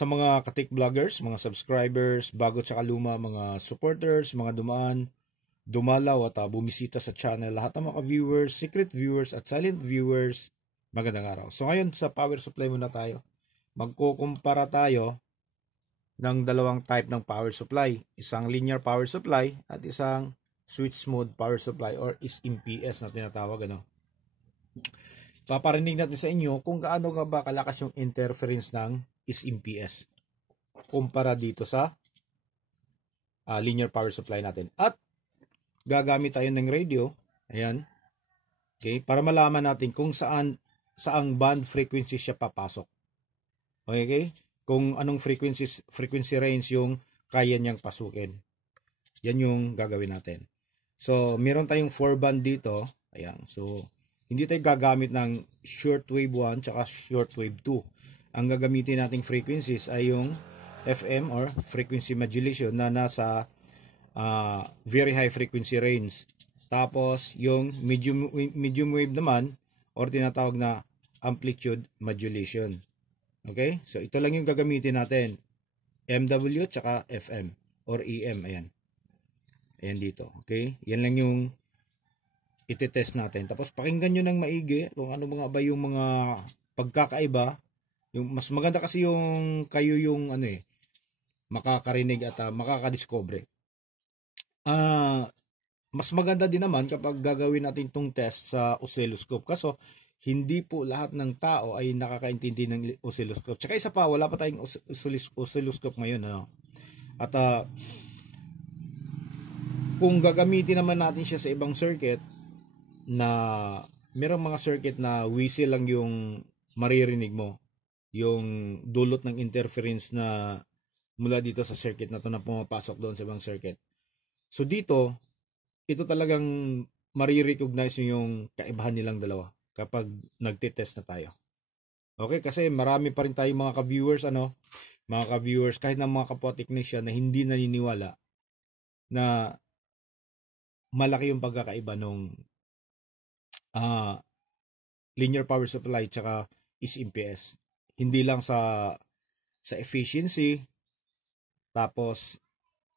sa mga katik vloggers, mga subscribers, bago tsaka luma, mga supporters, mga dumalaw at bumisita sa channel, lahat ng mga viewers, secret viewers at silent viewers, magandang araw. So ngayon sa power supply muna tayo. Magkukumpara tayo ng dalawang type ng power supply. Isang linear power supply at isang switch mode power supply or is MPS na tinatawag. Paparinig natin sa inyo kung gaano nga ba kalakas yung interference ng is MPS kumpara dito sa linear power supply natin. At gagamit tayo ng radio, ayan, okay, para malaman natin kung saang band frequency siya papasok. Okay? Kung anong frequency range yung kaya niyang pasukin. Yan yung gagawin natin. So, meron tayong 4 band dito. Ayan. So, hindi tayo gagamit ng shortwave 1 tsaka shortwave 2. Ang gagamitin nating frequencies ay yung FM or frequency modulation na nasa very high frequency range. Tapos, yung medium wave naman or tinatawag na amplitude modulation. Okay? So, ito lang yung gagamitin natin. MW tsaka FM or EM. Ayan. Ayan dito. Okay? Yan lang yung iti-test natin. Tapos pakinggan nyo ng maigi kung ano mga ba yung mga pagkakaiba. Yung mas maganda kasi yung kayo yung makakarinig at makakadiscover. Mas maganda din naman kapag gagawin natin itong test sa oscilloscope. Kaso hindi po lahat ng tao ay nakakaintindi ng oscilloscope. Tsaka isa pa, wala pa tayong oscilloscope ngayon. At kung gagamitin naman natin siya sa ibang circuit, na merong mga circuit na whistle lang yung maririnig mo, yung dulot ng interference na mula dito sa circuit na to na pumapasok doon sa ibang circuit. So dito, ito talagang marirecognize yung kaibahan nilang dalawa kapag nagtitest na tayo. Okay, kasi marami pa rin tayong mga ka-viewers, kahit na mga kapwa technician na hindi naniniwala na malaki yung pagkakaiba nung linear power supply tsaka is MPS. Hindi lang sa efficiency, tapos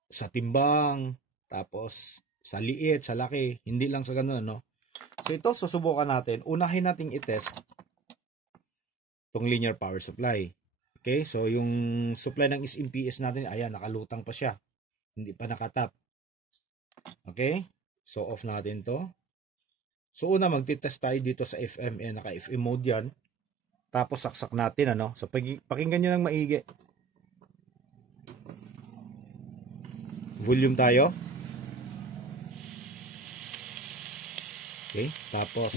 sa timbang, tapos sa liit, sa laki, hindi lang sa ganun, So ito susubukan natin. Unahin nating i-test tong linear power supply. Okay? So yung supply ng is MPS natin, ayan, nakalutang pa siya. Hindi pa nakatap. Okay? So off natin to. So una magti-test tayo dito sa FM, naka-FM mode yan. Tapos saksak natin, So pakinggan niyo ng maigi. Volume tayo. Okay, tapos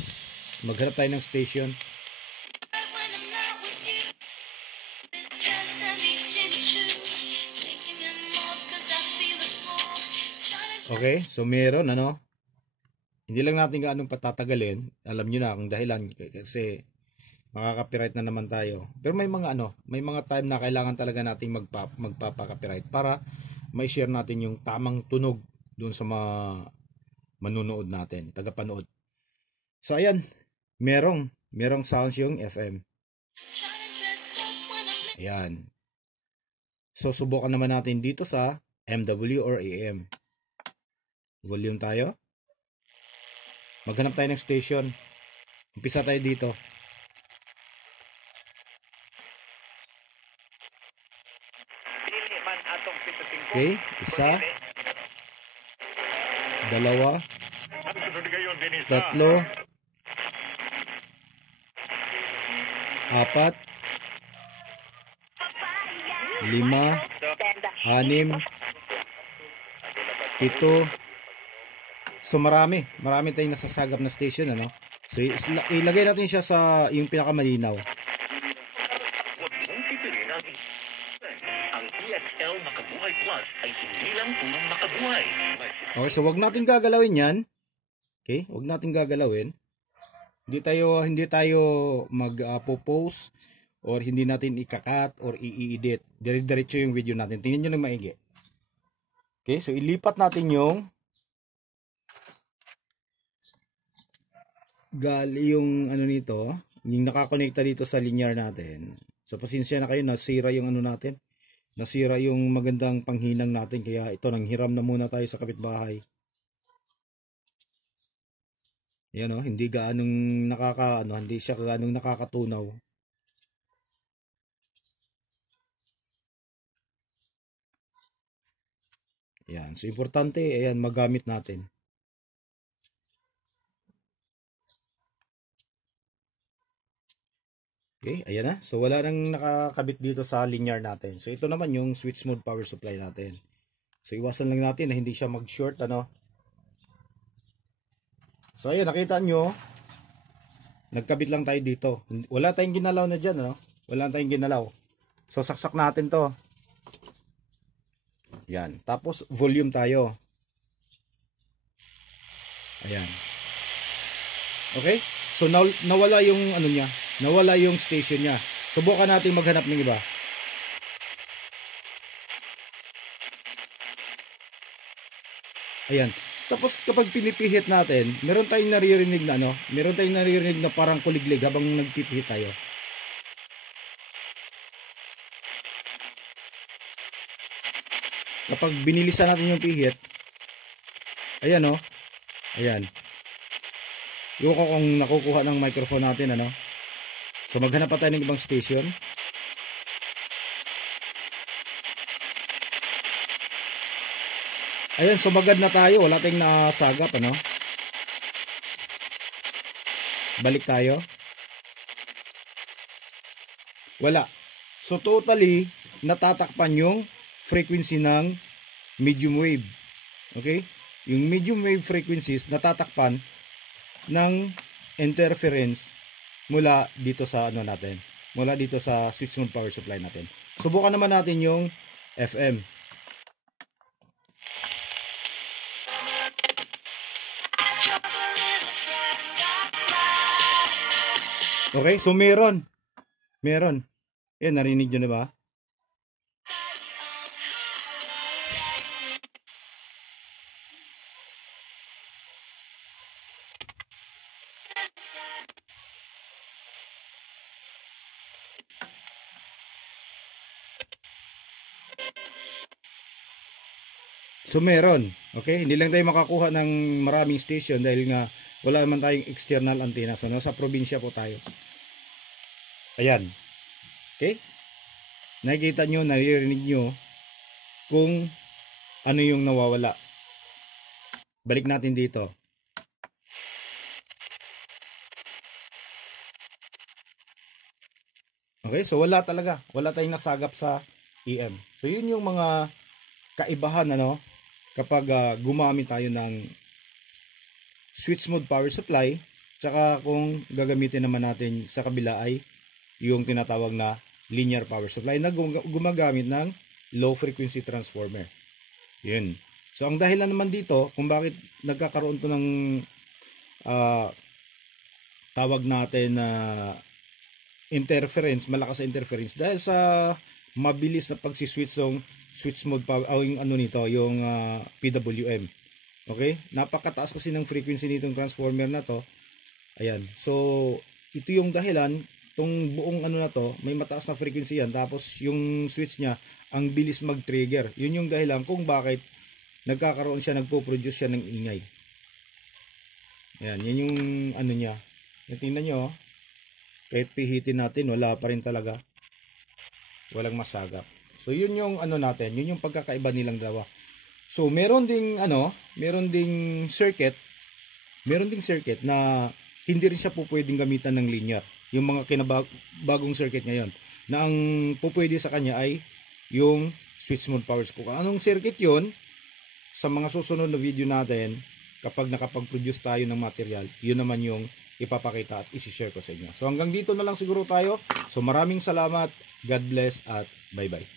maghanap tayo ng station. Okay, so meron, Hindi lang natin gaanong patatagalin. Alam niyo na kung dahilan kasi makaka-copyright na naman tayo. Pero may mga may mga time na kailangan talaga nating magpapa-copyright para ma-share natin yung tamang tunog doon sa mga manunood natin, tagapanood. So ayan, merong sounds yung FM. Ayan. So subukan naman natin dito sa MW or AM. Volume tayo. Maghanap tayo ng station. Umpisa tayo dito. Okay, isa, dalawa, tatlo, apat, lima, anim, pito. So marami tayong nasasagap na station, So ilagay natin siya sa yung pinakamalinaw. Ang EXL Makabuhay Plus ay hindi lang unang makabuhay. Okay, so wag natin gagalawin 'yan. Okay? Wag natin gagalawin. Hindi tayo mag-post or hindi natin ikakat or i-edit. Dire-diretso yung video natin. Tingnan niyo ng maigi. Okay, so ilipat natin yung yung nito, yung nakakonekta dito sa linear natin. So pasensya na kayo, nasira yung ano natin. Nasira yung magandang panghinang natin, kaya ito, nanghiram na muna tayo sa kapitbahay. Yan o, hindi gaanong hindi siya gaanong nakakatunaw. Yan, so importante, ayan, magamit natin. Okay, ayan na. So wala nang nakakabit dito sa linear natin. So ito naman yung switch mode power supply natin. So iwasan lang natin na hindi siya mag-short, ano. So ayan, nakita nyo, nagkabit lang tayo dito. Wala tayong ginalaw na dyan, ano? Wala tayong ginalaw. So saksak natin to. Yan. Tapos volume tayo. Ayan. Okay? So nawala yung ano niya, nawala yung station niya. Subukan natin maghanap ng iba. Ayan. Tapos kapag pinipihit natin, meron tayong naririnig na meron tayong naririnig na parang kuliglig habang nagpipihit tayo. Kapag binilisan natin yung pihit, ayan ayan. Yung ko kung nakukuha ng microphone natin, So maghanap pa tayo ng ibang station. Ayan, sumagad na tayo. Wala tayong nasagap, Balik tayo. Wala. So totally, natatakpan yung frequency ng medium wave. Okay? Yung medium wave frequencies, natatakpan ng interference mula dito sa natin. Mula dito sa switch mode power supply natin. Subukan naman natin yung FM. Okay, so meron. Yan, narinig nyo na ba? So meron. Okay, hindi lang tayo makakuha ng maraming station dahil nga wala naman tayong external antenna. So nasa probinsya po tayo. Ayan. Okay? Nakikita nyo, naririnig nyo kung ano yung nawawala. Balik natin dito. Okay, so wala talaga. Wala tayong nasagap sa EM. So yun yung mga kaibahan kapag gumamit tayo ng switch mode power supply, tsaka kung gagamitin naman natin sa kabila ay yung tinatawag na linear power supply na gumagamit ng low frequency transformer. Yun. So ang dahilan naman dito kung bakit nagkakaroon to ng tawag natin na interference, malakas na interference dahil sa mabilis na pagsiswitch ng switch mode power yung yung PWM. Okay? Napakataas kasi ng frequency nitong transformer na to. Ayan. So ito yung dahilan, tong buong na to, may mataas na frequency yan, tapos yung switch niya ang bilis mag-trigger. Yun yung dahilan kung bakit nagkakaroon siya, nagpo-produce siya ng ingay. Ayan, yun yung niya. Tingnan nyo, kahit pihitin natin, wala pa rin talaga. Walang masagap. So yun yung natin, yun yung pagkakaiba nilang dalawa. So meron ding circuit na hindi rin siya po pwedeng gamitan ng linear. Yung mga kinabagong circuit ngayon na ang pupwede sa kanya ay yung switch mode power supply. Anong circuit yun? Sa mga susunod na video natin, kapag nakapag-produce tayo ng material, yun naman yung ipapakita at isi-share ko sa inyo. So hanggang dito na lang siguro tayo. So maraming salamat, God bless at bye bye.